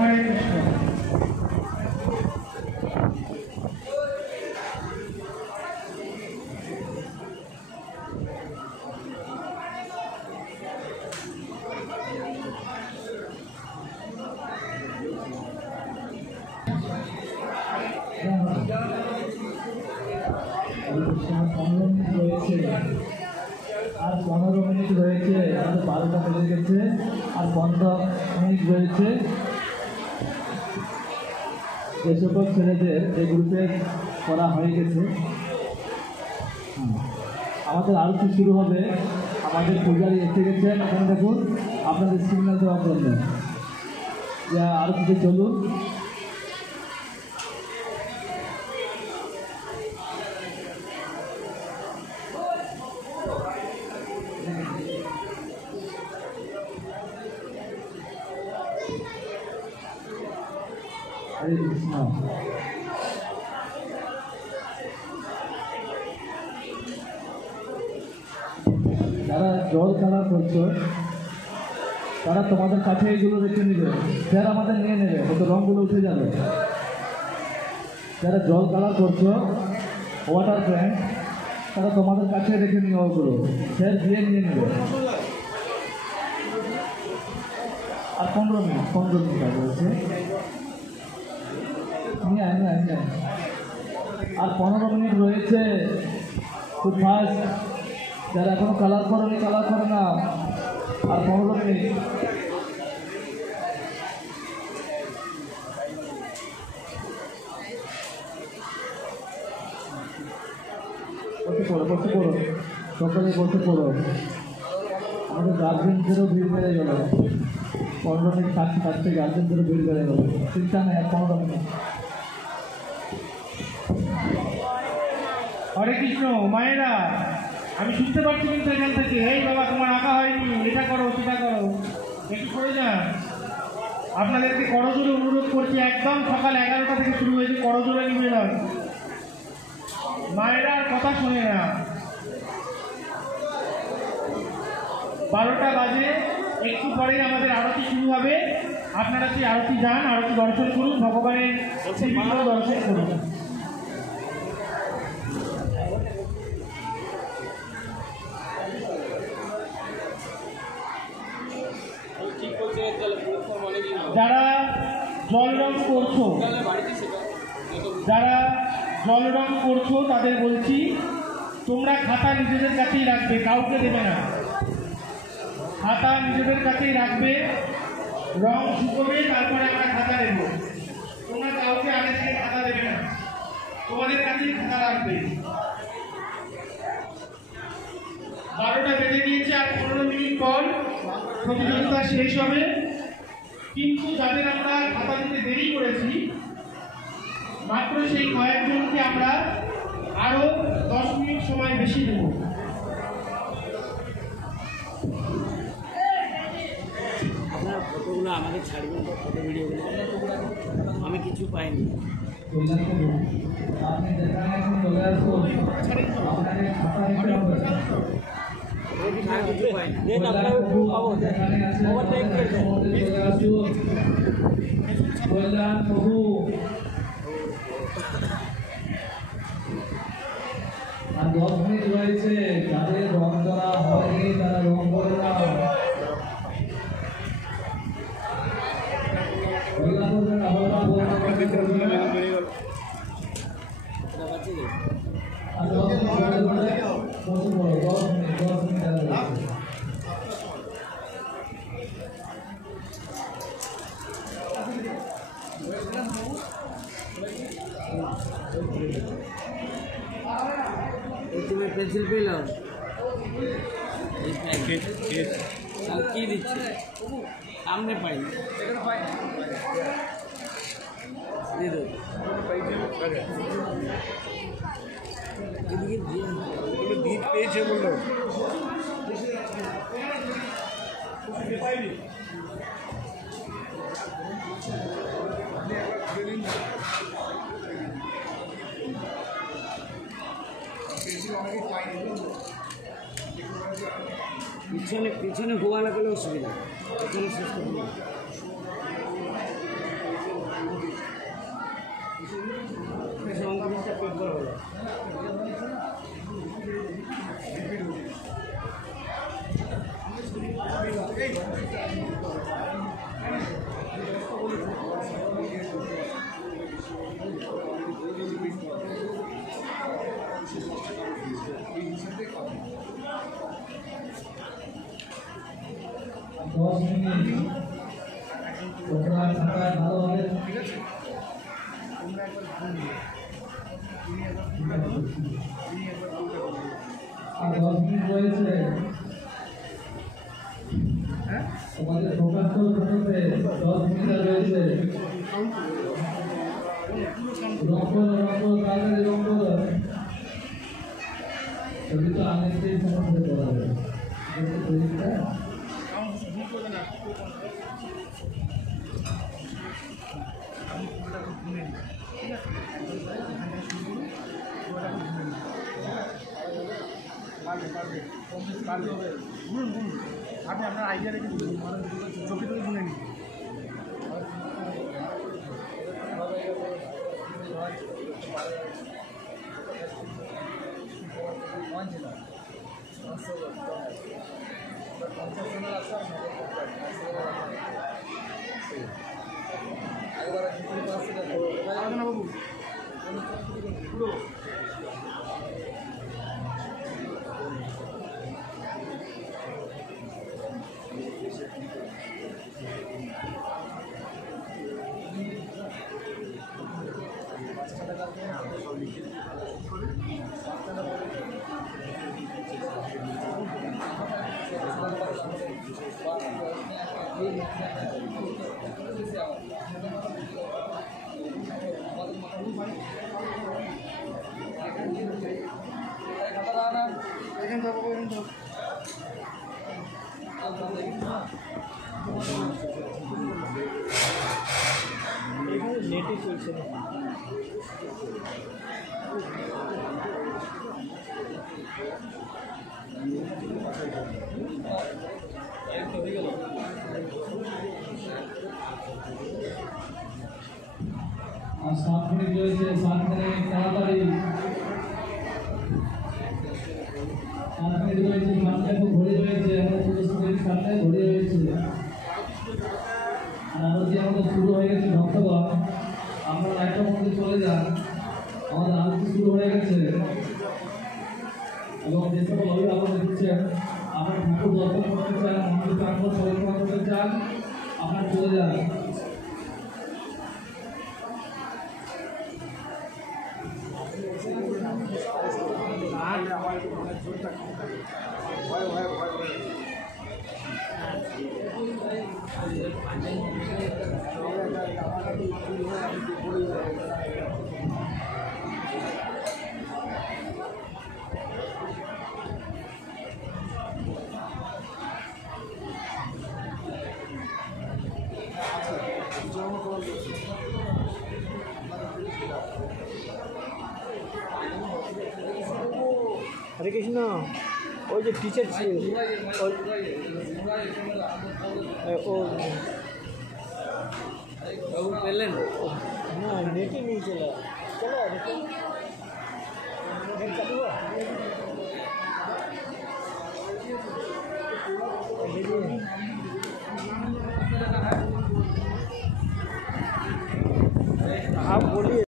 হরে কৃষ্ণ। আর 15 minute রয়েছে, আমাদের 12টা বেজে গেছে, আর 15 মিনিট রয়েছে। যে সকল ছেলেদের যে গ্রুপে করা হয়ে গেছে, আমাদের আরতি শুরু হবে। আমাদের পূজারি এসে গেছেন, এখানে দেখুন আপনাদের সিগন্যাল দেওয়ার জন্য যে আরতিতে চলুন। হরে কৃষ্ণ। যারা জল কালার করছো তারা তোমাদের কাছে এইগুলো রেখে নেবে, যারা আমাদের নিয়ে নেবে, হয়তো রঙগুলো উঠে যাবে। যারা জল কালার করছো ওয়াটার ব্র্যান্ড, তারা তোমাদের কাছে রেখে নিয়ে ওগুলো স্যার দিয়ে নিয়ে নেবে। আর 15 মিনিট রয়েছে। আর 15 মিনিট রয়েছে, খুব ফাস্ট। যারা এখনো কালার করোনি কালার করে না, আর 15 মিনিট। বসে পড়ো সকলে বসে পড়ো। আমাদের গার্জেনদেরও ভিড় বেড়ে গেল, 15 মিনিট থাকতে গার্জেনদেরও ভিড় বেড়ে গেল। চিন্তা নেই, 15 মিনিট। হরে কৃষ্ণ। মায়েরা, আমি শুনতে পাচ্ছি কিন্তু এখান থেকে, এই বাবা তোমার আঁকা হয়নি, এটা করো সেটা করো, একটু করে যান। আপনাদেরকে করজোরে অনুরোধ করছি, একদম সকাল 11টা থেকে শুরু হয়েছে, করজোরে নিয়ে যান। মায়েরা আর কথা শোনে না। 12টা বাজে, একটু পরেই আমাদের আরতি শুরু হবে। আপনারা সেই আরতি যান, আরতি দর্শন করুন, ভগবানের দর্শন করুন। যারা জল রং করছো তাদের বলছি, তোমরা খাতা নিজেদের কাছেই রাখবে, কাউকে দেবে না। খাতা নিজেদের কাছেই রাখবে, রং শুকোবে, তারপরে আমরা খাতা দেব। তোমরা কাউকে আগে থেকে খাতা দেবে না, তোমাদের কাছেই খাতা রাখবে। 12টা বেজে গিয়েছে, আর 15 মিনিট পর প্রতিযোগিতা শেষ হবে। কিন্তু যাদের আমরা খাতা দিতে দেরি করেছি, মাত্র সেই কয়েকজনকে আমরা আরো 10 মিনিট সময় বেশি দেব। আপনার ফটোগুলো আমাকে ছাড়বেন, ফটো ভিডিওগুলো আমি কিছু পাইনি। আর 10 মিনিট রয়েছে, যাদের রং করা হয়নি তারা রং করে না। তুমি পেন্সিল পেলাম কি দিচ্ছে সামনে পাইনি দ্বীপ পেয়েছে বললো পিছনে পিছনে হওয়া না করলে অসুবিধা পিছনে শেষ করতে 10 মিনিট তোমরা খাতায় ভালোভাবে ঠিক আছে তোমরা একবার ফোন দিও আর 10 মিনিট রয়েছে হ্যাঁ তোমাদের ফোকাস করতে 10 মিনিট রয়েছে রঙ্গ তাড়াতাড়ি রঙ্গ ছবি তো অনেকটাই সমস্যা করা হবে বলুন আপনি আপনার আইডিয়া রেখে দিন চোখে চোখে শুনে নিন বাবু পুরো এখানে যাবো এখানে যাবো এখানে নেটে চলছে না আর 7 মিনিট রয়েছে 7 মিনিট তাড়াতাড়ি 7 মিনিট রয়েছে সামনে ঘড়ি রয়েছে আমাদের পুরস্কারের সামনে ঘড়ি রয়েছে আর আরতি আমাদের শুরু হয়ে গেছে ভক্তগণ আমরা লাইটের মধ্যে চলে যান আমাদের আরতি শুরু হয়ে গেছে এবং যে সকল অভিভাবক দিচ্ছেন আপনার ঠাকুর দর্শন করতে চান মন্দির প্রাঙ্গণ পরিক্রমা করতে চান আপনার চলে যান হরে কৃষ্ণ ওই যে টিচার ছিল ও পেলেন না নেটে নিয়ে চলে চলো নেট চালু आप बोलिए